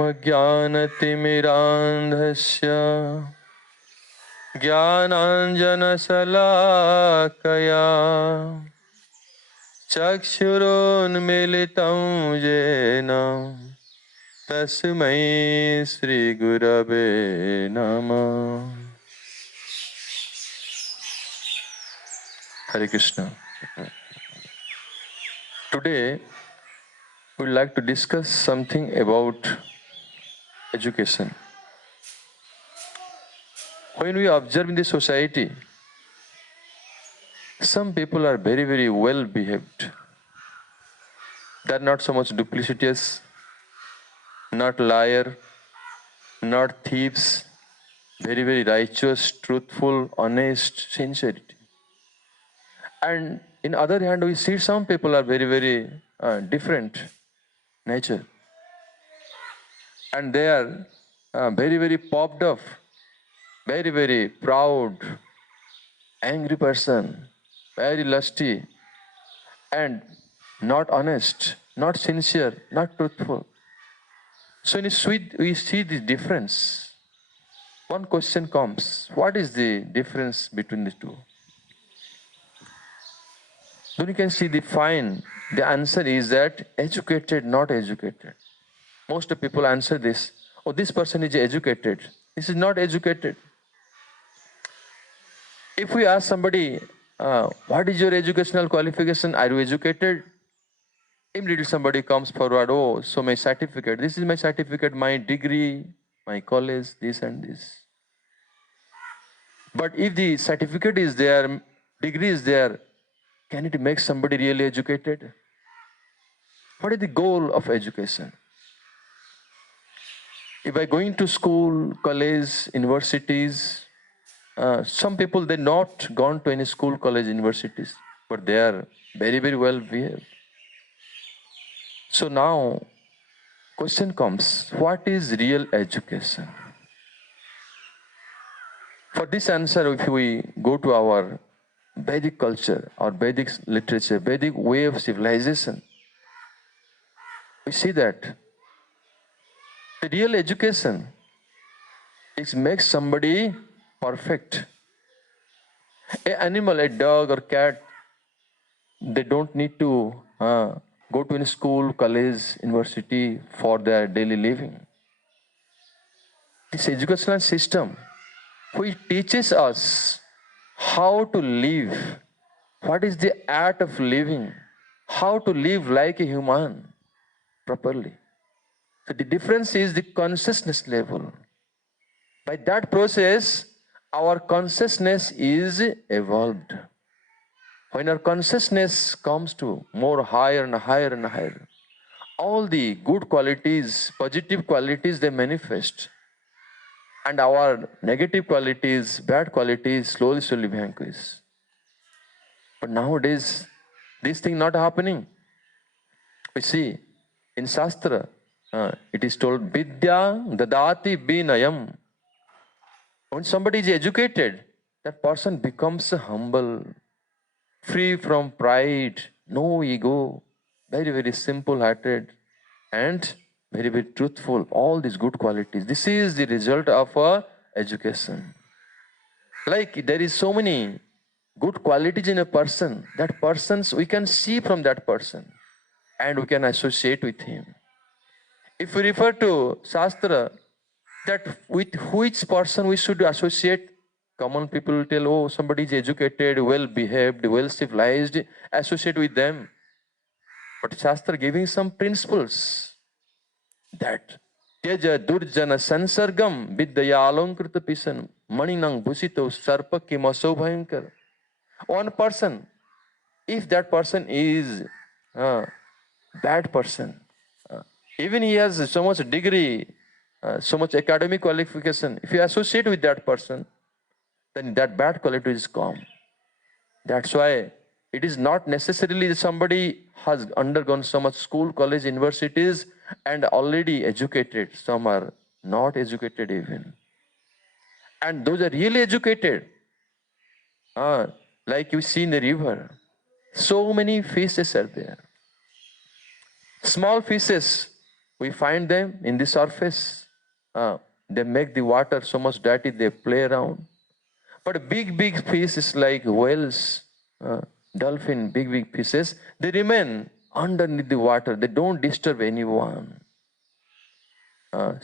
अज्ञानतिमिरान्धस्य ज्ञानाञ्जनशलाकया चक्षुरुन्मीलितं येन तस्मै श्रीगुरवे नमः. Hare Krishna. Today we would like to discuss something about education. When we observe in the society, some people are very, very well behaved. They are not so much duplicitous, not liar, not thieves, very, very righteous, truthful, honest, sincerity. And in other hand, we see some people are very, very different nature. And they are very, very popped up, very, very proud, angry person, very lusty, and not honest, not sincere, not truthful. So in sweet, we see the difference. One question comes, what is the difference between the two? Then you can see the answer is that educated, not educated. Most people answer this, oh, this person is educated, this is not educated. If we ask somebody, what is your educational qualification, are you educated? Immediately somebody comes forward, oh, so my certificate, this is my certificate, my degree, my college, this and this. But if the certificate is there, degree is there, can it make somebody really educated? What is the goal of education? If by going to school, college, universities, some people, they not gone to any school, college, universities, but they are very, very well behaved. So now, question comes, what is real education? For this answer, if we go to our Vedic culture, our Vedic literature, Vedic way of civilization, we see that the real education is makes somebody perfect. An animal, a dog or cat, they don't need to go to any school, college, university for their daily living. This educational system which teaches us how to live, what is the art of living, how to live like a human properly. So the difference is the consciousness level. By that process, our consciousness is evolved. When our consciousness comes to more higher and higher and higher, all the good qualities, positive qualities, they manifest. And our negative qualities, bad qualities, slowly, slowly vanquish. But nowadays, this thing not happening. We see in Shastra, it is told, Vidya dadati binayam. When somebody is educated, that person becomes humble, free from pride, no ego, very, very simple-hearted, and very, very truthful. All these good qualities. This is the result of education. Like there is so many good qualities in a person. That person's we can see from that person, and we can associate with him. If we refer to Shastra, that with which person we should associate, common people will tell, oh, somebody is educated, well behaved, well civilized, associate with them. But Shastra giving some principles that Teja Durjana Sansargam Vidyaya Alankrita Pisan Maninang Bhusito Sarpa Kimaso Bhayankar. One person, if that person is a bad person, even he has so much degree, so much academic qualification, if you associate with that person, then that bad quality is gone. That's why it is not necessarily that somebody has undergone so much school, college, universities and already educated. Some are not educated even. And those are really educated. Like you see in the river, so many fishes are there. Small fishes, We find them in the surface. They make the water so much dirty, they play around. But big fishes like whales, dolphin, big fishes, they remain underneath the water. They don't disturb anyone.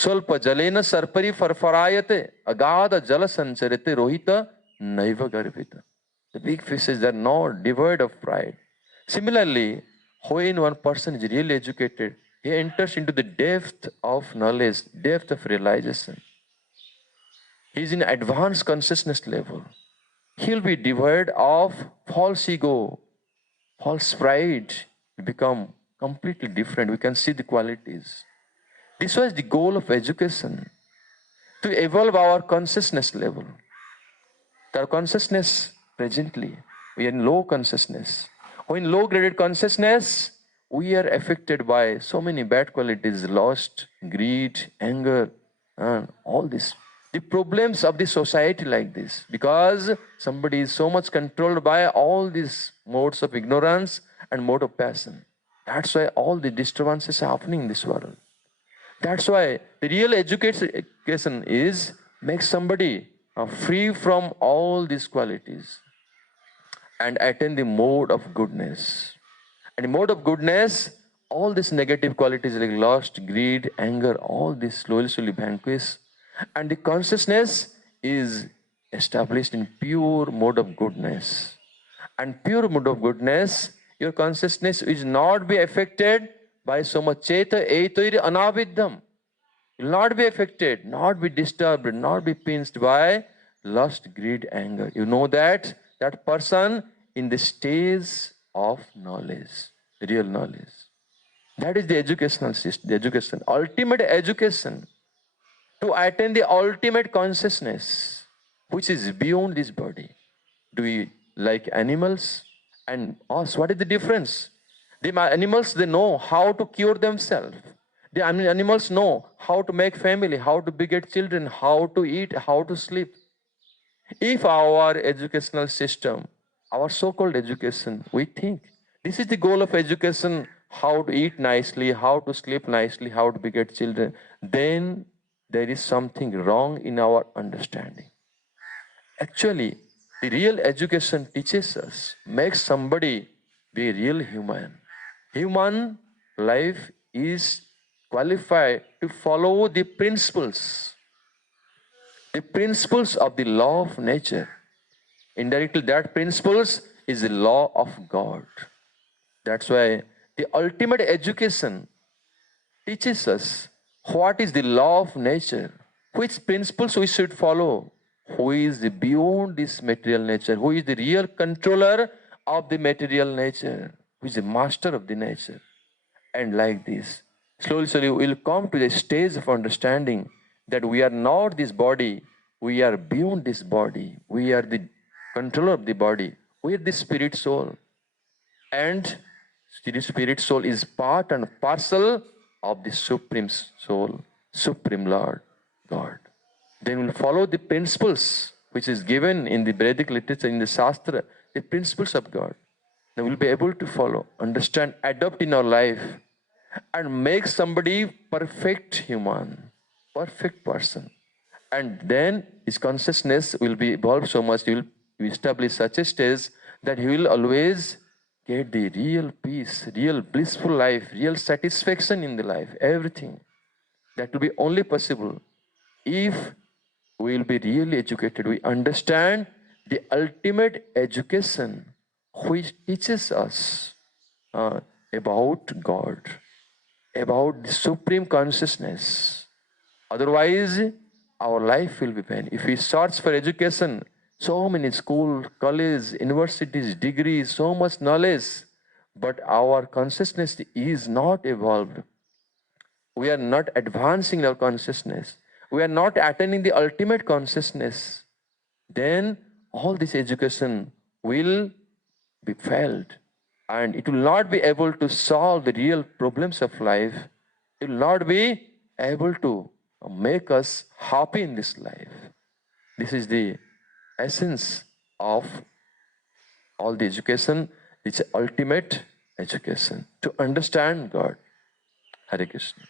ಸ್ವಲ್ಪ ಜಲೇನ ಸರ್ಪರಿ ಫರ್ಫರಾಯತೆ ಅಗಾಧ ಜಲ ಸಂಚರಿತೆ ರೋಹಿತ ನೈವ ಗರ್ಭಿತ. The big fishes are not devoid of pride. Similarly, when one person is really educated, he enters into the depth of knowledge, depth of realization. He is in advanced consciousness level. He will be devoid of false ego, false pride. He become completely different. We can see the qualities. This was the goal of education, to evolve our consciousness level. Our consciousness presently, we are in low consciousness. Or in low graded consciousness, we are affected by so many bad qualities, lust, greed, anger, and all this. The problems of the society like this, because somebody is so much controlled by all these modes of ignorance and mode of passion. That's why all the disturbances are happening in this world. That's why the real education is make somebody free from all these qualities and attain the mode of goodness. And the mode of goodness, all these negative qualities like lust, greed, anger, all this slowly vanquish. And the consciousness is established in pure mode of goodness. And pure mode of goodness, your consciousness is not be affected by so much cheta eitoiri anaviddham. Will not be affected, not be disturbed, not be pinched by lust, greed, anger. You know that person in the stage of knowledge, real knowledge. That is the educational system, the education, ultimate education, to attain the ultimate consciousness, which is beyond this body. Do we like animals? And us, what is the difference? The animals, they know how to cure themselves. The animals know how to make family, how to beget children, how to eat, how to sleep. If our educational system, our so-called education, we think this is the goal of education, how to eat nicely, how to sleep nicely, how to beget children, then there is something wrong in our understanding. Actually, the real education teaches us, makes somebody be real human. Human life is qualified to follow the principles of the law of nature. Indirectly, that principles is the law of God. That's why the ultimate education teaches us what is the law of nature, which principles we should follow, who is the beyond this material nature, who is the real controller of the material nature, who is the master of the nature. And like this, slowly we'll come to the stage of understanding that we are not this body, we are beyond this body, we are the controller of the body, we are the spirit soul. And the spirit soul is part and parcel of the supreme soul, supreme Lord, God. Then we'll follow the principles which is given in the Vedic literature, in the Shastra, the principles of God. Then we'll be able to follow, understand, adopt in our life, and make somebody perfect human, perfect person. And then his consciousness will be evolved so much, he will establish such a stage that he will always get the real peace, real blissful life, real satisfaction in the life, everything. That will be only possible if we will be really educated. We understand the ultimate education which teaches us about God, about the supreme consciousness. Otherwise, our life will be pain. If we search for education, so many school, college, universities, degrees, so much knowledge, but our consciousness is not evolved. We are not advancing our consciousness. We are not attaining the ultimate consciousness. Then all this education will be failed, and it will not be able to solve the real problems of life. It will not be able to make us happy in this life. This is the essence of all the education. It's ultimate education to understand God. Hare Krishna.